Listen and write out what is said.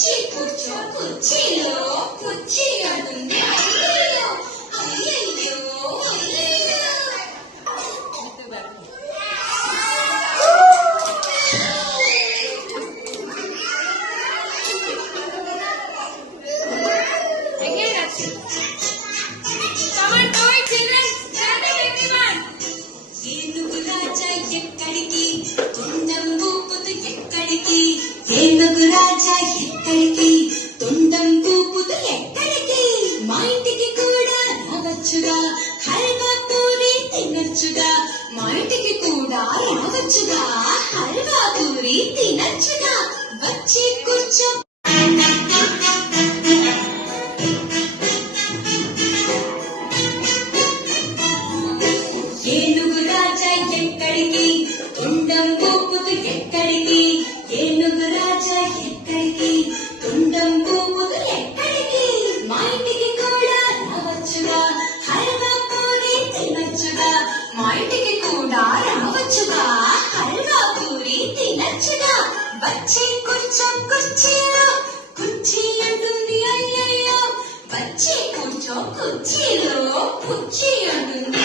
వచ్చి కూర్చో కుర్చీలో కుర్చీ అంటుంది అయ్యయ్యో అయ్యయ్యో అయ్యయ్యో. ఏనుగు రాజా ఎక్కడికి తొండం ఊపుతూ ఎక్కడికి ఏనుగు రాజా ఎక్కడికి తొండం ఊపుతూ ఎక్కడికి మా ఇంటికి కూడా రావచ్చుగా హల్వా పూరి తినచ్చుగా మా ఇంటికి కూడా రావచ్చుగా హల్వా పూరి తినచ్చుగా వచ్చి కూర్చో. ఏనుగు రాజా ఎక్కడికి తొండం ఊపుతూ ఎక్కడికి ఏనుగు రాజా ఎక్కడికి తొండం ఊపుతూ ఎక్కడికి మా ఇంటికి కూడా రావచ్చుగా హల్వా పూరి తినచ్చుగా మా ఇంటికి కూడా రావచ్చుగా హల్వా పూరి తినచ్చుగా వచ్చి కూర్చో కుర్చీలో కుర్చీ అంటుంది అయ్యయ్యో వచ్చి కూర్చో కుర్చీలో కుర్చీ అంటుంది.